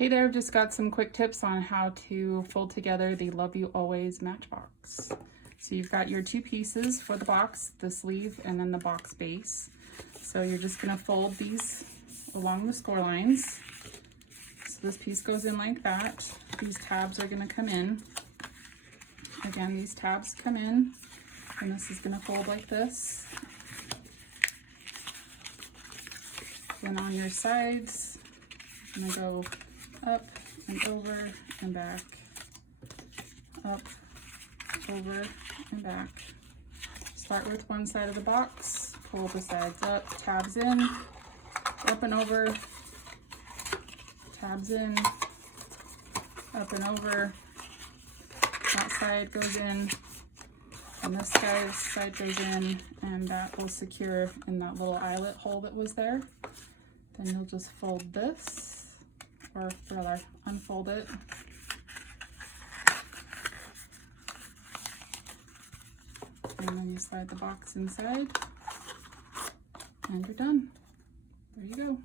Hey there, I've just got some quick tips on how to fold together the Love You Always matchbox. So you've got your two pieces for the box, the sleeve and then the box base. So you're just going to fold these along the score lines. So this piece goes in like that. These tabs are going to come in. Again, these tabs come in, and this is going to fold like this. Then on your sides, I'm going to go up and over and back, up, over and back. Start with one side of the box, pull the sides up, tabs in, up and over, tabs in, up and over. That side goes in, and this guy's side goes in, and that will secure in that little eyelet hole that was there. Then you'll just fold this, or rather unfold it. And then you slide the box inside, and you're done. There you go.